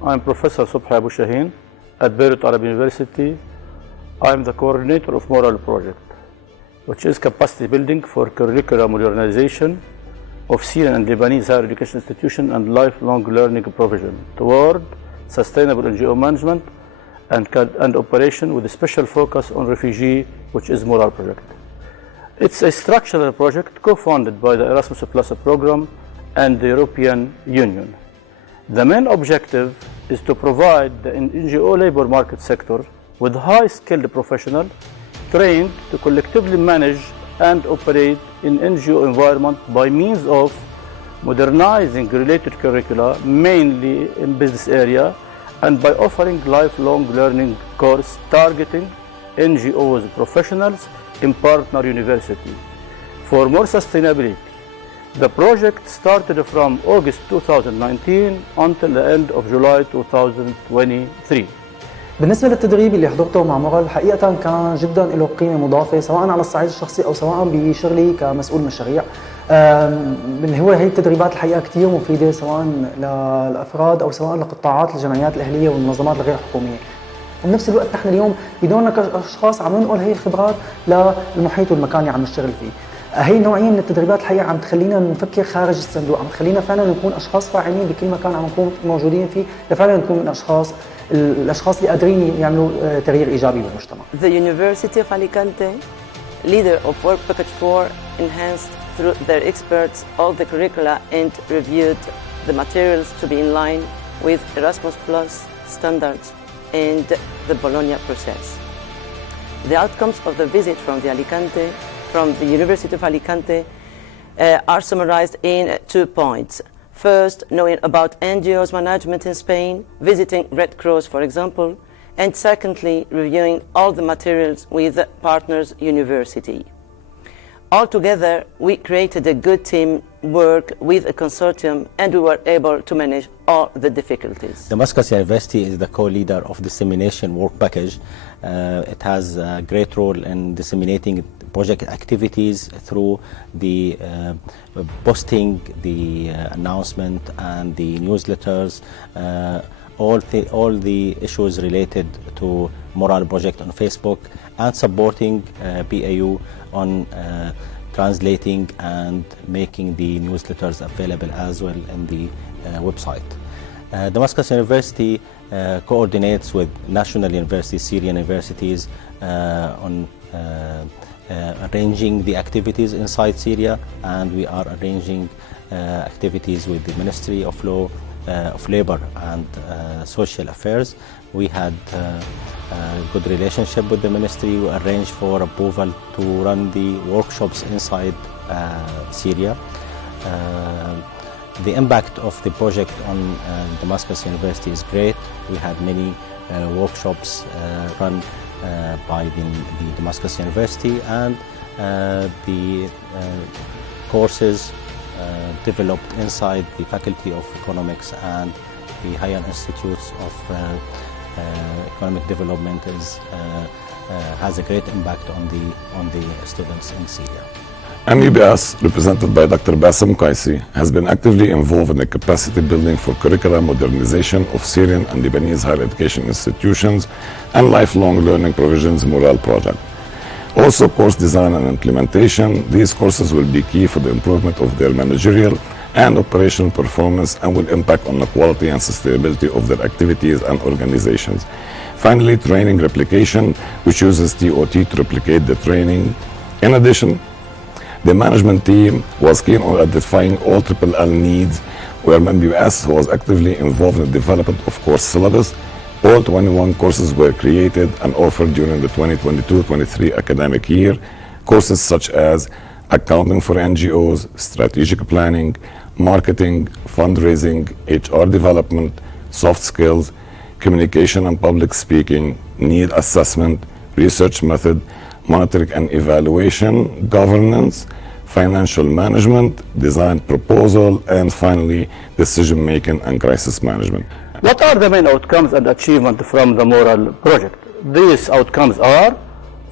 I'm Professor Subhi Abu Shaheen at Beirut Arab University. I'm the coordinator of Moral Project, which is capacity building for curriculum modernization of Syrian and Lebanese higher education institutions and lifelong learning provision toward sustainable NGO management and operation with a special focus on refugee, which is Moral Project. It's a structural project co-funded by the ERASMUS Programme and the European Union. The main objective is to provide the NGO labor market sector with high-skilled professionals trained to collectively manage and operate in NGO environment by means of modernizing related curricula, mainly in business area, and by offering lifelong learning course targeting NGOs professionals in partner university. For more sustainability, the project started from August 2019 until the end of July 2023. بالنسبة للتدريب اللي حضرته مع مورال حقيقة كان جدا له قيمة مضافة سواء على الصعيد الشخصي أو سواء بشغلي كمسؤول مشاريع. هي التدريبات الحقيقة كتير مفيدة سواء للأفراد أو سواء لقطاعات الجمعيات الأهلية والمنظمات الغير حكومية. وبنفس الوقت نحن اليوم بدورنا كأشخاص عم ننقل هي الخبرات للمحيط والمكان اللي عم نشتغل فيه. هي النوعية من التدريبات الحقيقة عم تخلينا نفكر خارج الصندوق، عم تخلينا فعلا نكون أشخاص فاعلين بكل مكان عم نكون موجودين فيه، لفعلا نكون من الأشخاص اللي قادرين يعملوا تغيير إيجابي بالمجتمع. The University of Alicante, leader of Work Package 4, enhanced through their experts all the curricula and reviewed the materials to be in line with Erasmus Plus standards and the Bologna process. The outcomes of the visit from the University of Alicante are summarized in 2 points. First, knowing about NGOs management in Spain, visiting Red Cross, for example, and secondly, reviewing all the materials with partners university. Altogether, we created a good team work with a consortium and we were able to manage all the difficulties. Damascus University is the co-leader of dissemination work package. It has a great role in disseminating project activities through the posting, the announcement and the newsletters, all the issues related to Moral Project on Facebook, and supporting BAU on translating and making the newsletters available as well in the website. Damascus University coordinates with national universities, Syrian universities on arranging the activities inside Syria, and we are arranging activities with the Ministry of Law, of Labor and Social Affairs. We had a good relationship with the ministry. We arranged for approval to run the workshops inside Syria. The impact of the project on Damascus University is great. We had many workshops run by the Damascus University, and the courses developed inside the Faculty of Economics and the Higher Institutes of Economic Development has a great impact on the students in Syria. MEBS, represented by Dr. Bassem Qaisi, has been actively involved in the capacity building for curricular modernization of Syrian and Lebanese higher education institutions and lifelong learning provisions Moral Project. Also, course design and implementation. These courses will be key for the improvement of their managerial and operational performance and will impact on the quality and sustainability of their activities and organizations. Finally, training replication, which uses TOT to replicate the training. In addition, the management team was keen on identifying all LLL needs, where MEBS was actively involved in the development of course syllabus. All 21 courses were created and offered during the 2022-23 academic year. Courses such as accounting for NGOs, strategic planning, marketing, fundraising, HR development, soft skills, communication and public speaking, need assessment, research method, monitoring and evaluation, governance, financial management, design proposal, and finally, decision making and crisis management. What are the main outcomes and achievements from the Moral Project? These outcomes are,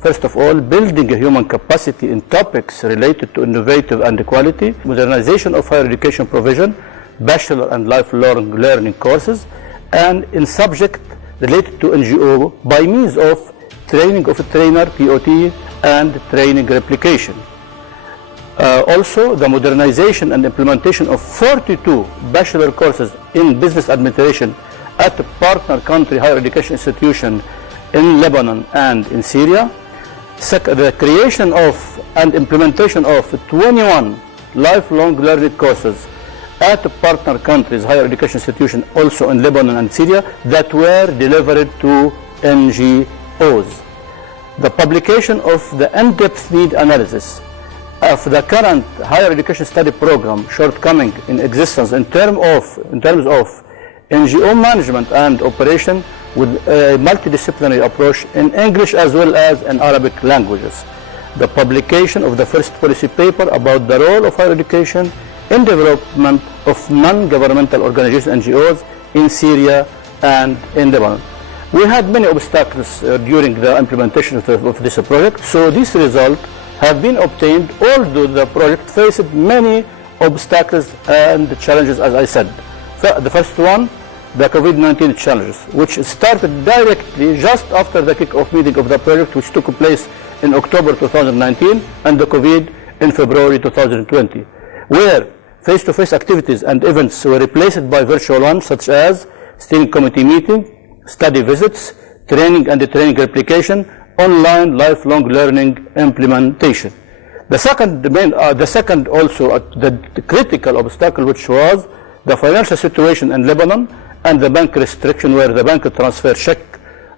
first of all, building a human capacity in topics related to innovative and equality, modernization of higher education provision, bachelor and lifelong learning courses, and in subject related to NGO by means of training of a trainer, POT, and training replication. Also, the modernization and implementation of 42 bachelor courses in business administration at a partner country higher education institution in Lebanon and in Syria. The creation of and implementation of 21 lifelong learning courses at partner countries higher education institution also in Lebanon and Syria that were delivered to NGOs. The publication of the in-depth need analysis of the current higher education study program shortcoming in existence in terms of NGO management and operation with a multidisciplinary approach in English as well as in Arabic languages. The publication of the first policy paper about the role of higher education in development of non-governmental organizations, NGOs, in Syria and in Lebanon. We had many obstacles during the implementation of this project, so these results have been obtained, although the project faced many obstacles and challenges, as I said. The first one, the COVID-19 challenges, which started directly just after the kick-off meeting of the project, which took place in October 2019, and the COVID in February 2020, where face-to-face activities and events were replaced by virtual ones, such as steering committee meeting, study visits, training and training replication, online lifelong learning implementation. The second also the critical obstacle, which was the financial situation in Lebanon and the bank restriction, where the bank transfer check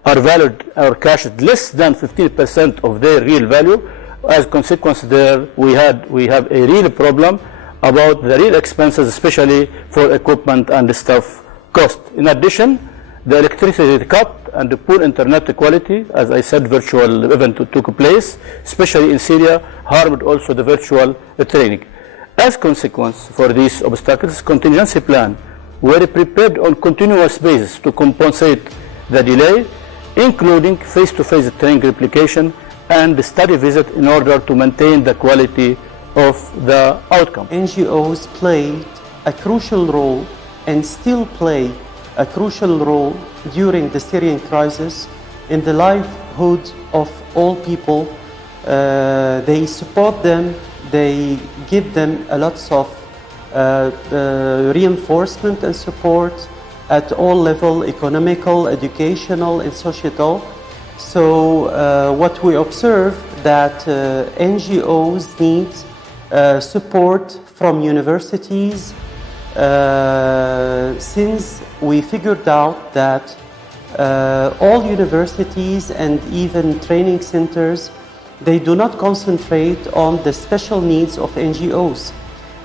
are valued or cashed less than 15% of their real value. As a consequence, there we have a real problem about the real expenses, especially for equipment and staff cost. In addition, the electricity cut and the poor internet quality, as I said, virtual event took place, especially in Syria, harmed also the virtual training. As consequence for these obstacles, contingency plan were prepared on continuous basis to compensate the delay, including face-to-face training replication and study visit in order to maintain the quality of the outcome. NGOs played a crucial role and still play a crucial role during the Syrian crisis in the livelihood of all people. They support them, they give them a lot of reinforcement and support at all levels, economical, educational and societal. So what we observe that NGOs need support from universities, since we figured out that all universities and even training centers, they do not concentrate on the special needs of NGOs.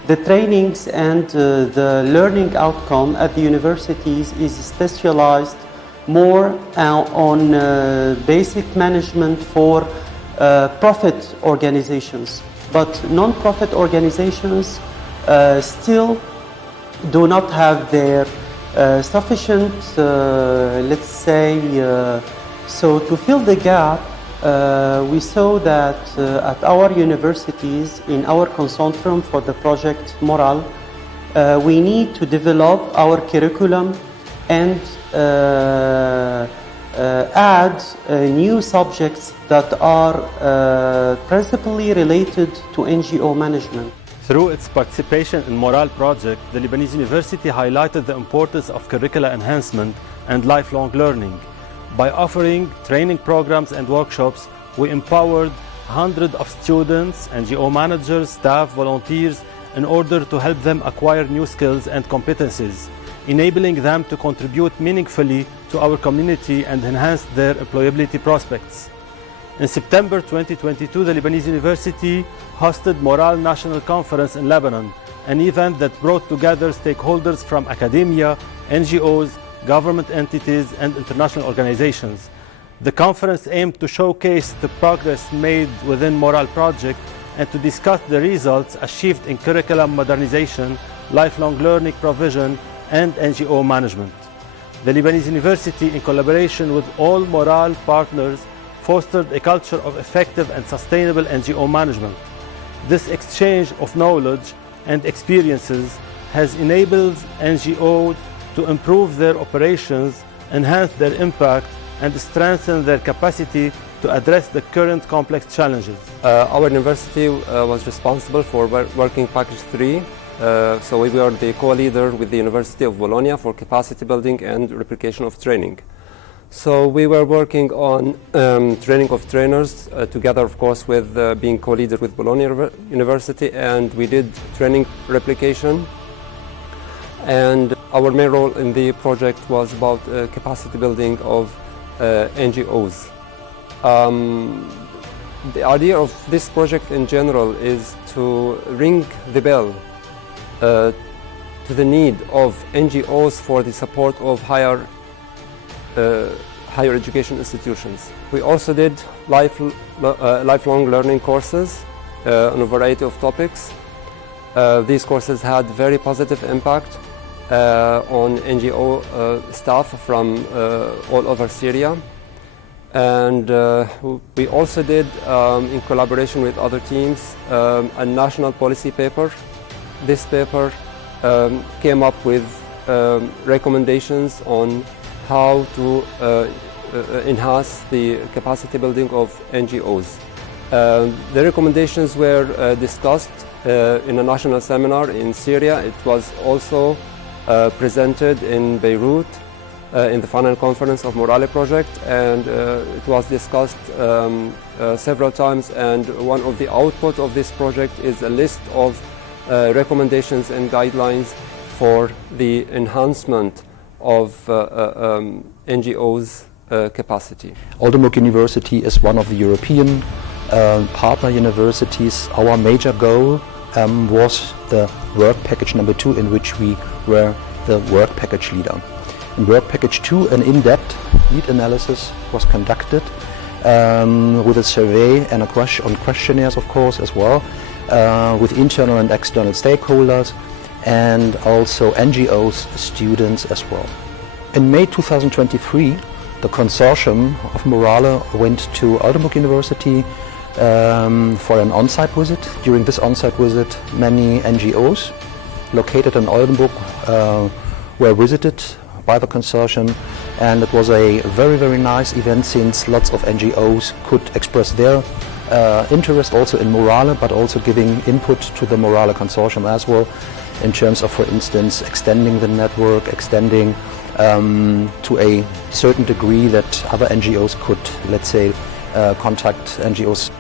The trainings and the learning outcome at the universities is specialized more on basic management for profit organizations. But non-profit organizations still do not have their sufficient, let's say, so to fill the gap, we saw that at our universities, in our consortium for the project Moral, we need to develop our curriculum and add new subjects that are principally related to NGO management. Through its participation in Moral project, the Lebanese University highlighted the importance of curricular enhancement and lifelong learning. By offering training programs and workshops, we empowered hundreds of students, NGO managers, staff, volunteers, in order to help them acquire new skills and competencies, enabling them to contribute meaningfully to our community and enhance their employability prospects. In September 2022, the Lebanese University hosted Moral National Conference in Lebanon, an event that brought together stakeholders from academia, NGOs, government entities, and international organizations. The conference aimed to showcase the progress made within Moral project and to discuss the results achieved in curriculum modernization, lifelong learning provision, and NGO management. The Lebanese University, in collaboration with all Moral partners, fostered a culture of effective and sustainable NGO management. This exchange of knowledge and experiences has enabled NGOs to improve their operations, enhance their impact, and strengthen their capacity to address the current complex challenges. Our university was responsible for working package 3. So we were the co-leader with the University of Bologna for capacity building and replication of training. So we were working on training of trainers together, of course, with being co-leader with Bologna University, and we did training replication. And our main role in the project was about capacity building of NGOs. The idea of this project in general is to ring the bell to the need of NGOs for the support of higher education institutions. We also did lifelong learning courses on a variety of topics. These courses had very positive impact on NGO staff from all over Syria. And we also did, in collaboration with other teams, a national policy paper. This paper came up with recommendations on how to enhance the capacity building of NGOs. The recommendations were discussed in a national seminar in Syria. It was also presented in Beirut in the final conference of Morale project, and it was discussed several times, and one of the output of this project is a list of recommendations and guidelines for the enhancement of NGOs' capacity. Oldenburg University is one of the European partner universities. Our major goal was the work package number 2, in which we were the work package leader. In work package 2, an in-depth need analysis was conducted with a survey and on questionnaires, of course, as well, with internal and external stakeholders, and also NGOs, students as well. In May 2023, the consortium of Morale went to Oldenburg University for an on-site visit. During this on-site visit, many NGOs located in Oldenburg were visited by the consortium, and it was a very, very nice event, since lots of NGOs could express their interest also in Morale, but also giving input to the Morale consortium as well, in terms of, for instance, extending the network, extending to a certain degree that other NGOs could, let's say, contact NGOs.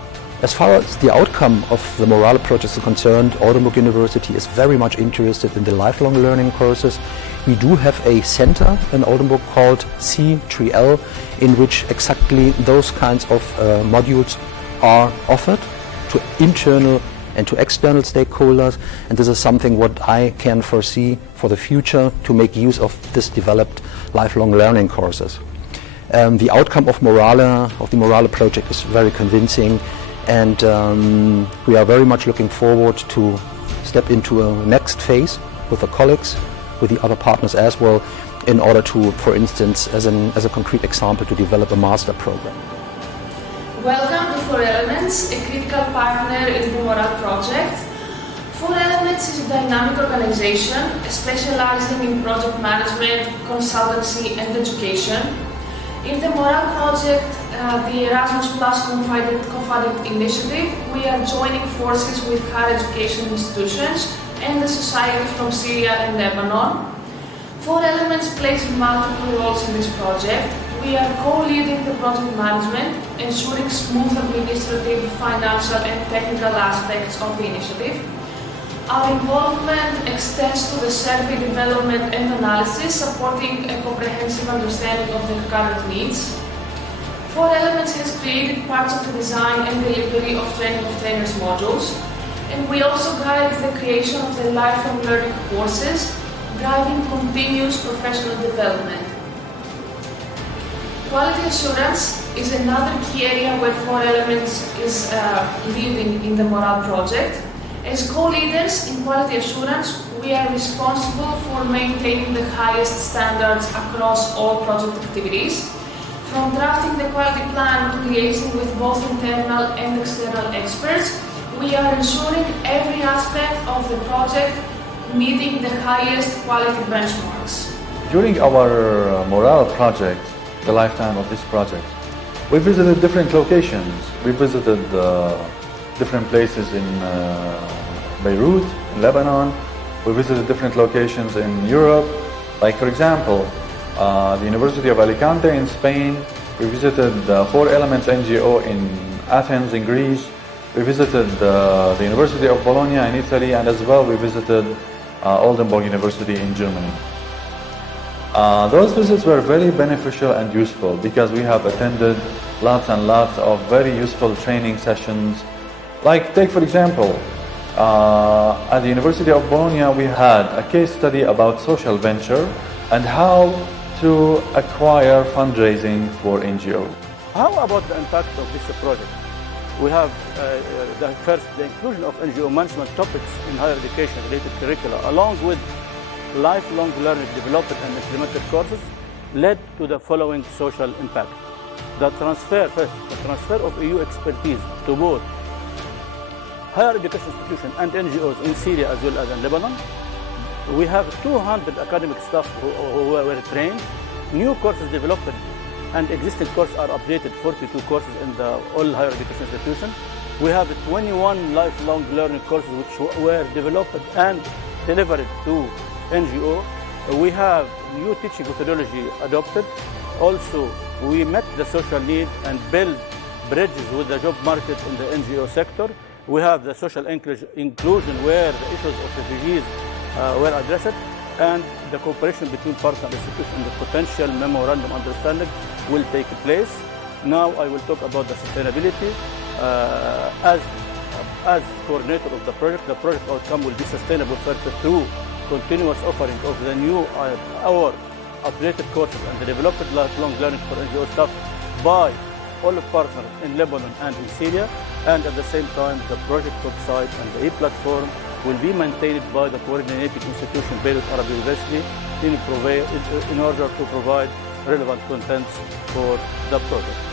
As far as the outcome of the Morale project is concerned, Oldenburg University is very much interested in the lifelong learning courses. We do have a center in Oldenburg called C3L, in which exactly those kinds of modules are offered to internal and to external stakeholders, and this is something what I can foresee for the future, to make use of this developed lifelong learning courses. The outcome of the Morale project is very convincing, and we are very much looking forward to step into a next phase with the colleagues, with the other partners as well, in order to, for instance, as a concrete example, to develop a master program. Welcome to 4 Elements, a critical partner in the Morale project. 4 Elements is a dynamic organization specializing in project management, consultancy and education. In the Morale project, the Erasmus Plus co-funded initiative, we are joining forces with higher education institutions and the society from Syria and Lebanon. 4 Elements plays multiple roles in this project. We are co-leading the project management, ensuring smooth administrative, financial and technical aspects of the initiative. Our involvement extends to the survey development and analysis, supporting a comprehensive understanding of the current needs. 4 Elements has created parts of the design and delivery of training of trainers modules, and we also guide the creation of the lifelong learning courses, driving continuous professional development. Quality assurance is another key area where 4 Elements is leading in the Morale project. As co-leaders in quality assurance, we are responsible for maintaining the highest standards across all project activities. From drafting the quality plan to liaising with both internal and external experts, we are ensuring every aspect of the project meeting the highest quality benchmarks. During our Morale project, the lifetime of this project, we visited different locations. We visited different places in Beirut, in Lebanon. We visited different locations in Europe. Like, for example, the University of Alicante in Spain. We visited the 4 Elements NGO in Athens, in Greece. We visited the University of Bologna in Italy, and as well we visited Oldenburg University in Germany. Those visits were very beneficial and useful because we have attended lots and lots of very useful training sessions. Like, take for example, at the University of Bologna we had a case study about social venture and how to acquire fundraising for NGOs. How about the impact of this project? We have the inclusion of NGO management topics in higher education related curricula, along with lifelong learning developed and implemented courses, led to the following social impact. The transfer of EU expertise to both higher education institutions and NGOs in Syria as well as in Lebanon. We have 200 academic staff who were trained, new courses developed, and existing courses are updated, 42 courses in all higher education institutions. We have 21 lifelong learning courses which were developed and delivered to NGO. We have new teaching methodology adopted. Also, we met the social need and built bridges with the job market in the NGO sector. We have the social inclusion where the issues of refugees were addressed, and the cooperation between partner institutions and the potential memorandum understanding will take place. Now I will talk about the sustainability. As coordinator of the project outcome will be sustainable first through continuous offering of the new our updated courses and the developed lifelong learning for NGO staff by all partners in Lebanon and in Syria, and at the same time the project website and the e-platform will be maintained by the coordinating institution Beirut Arab University in order to provide relevant contents for the project.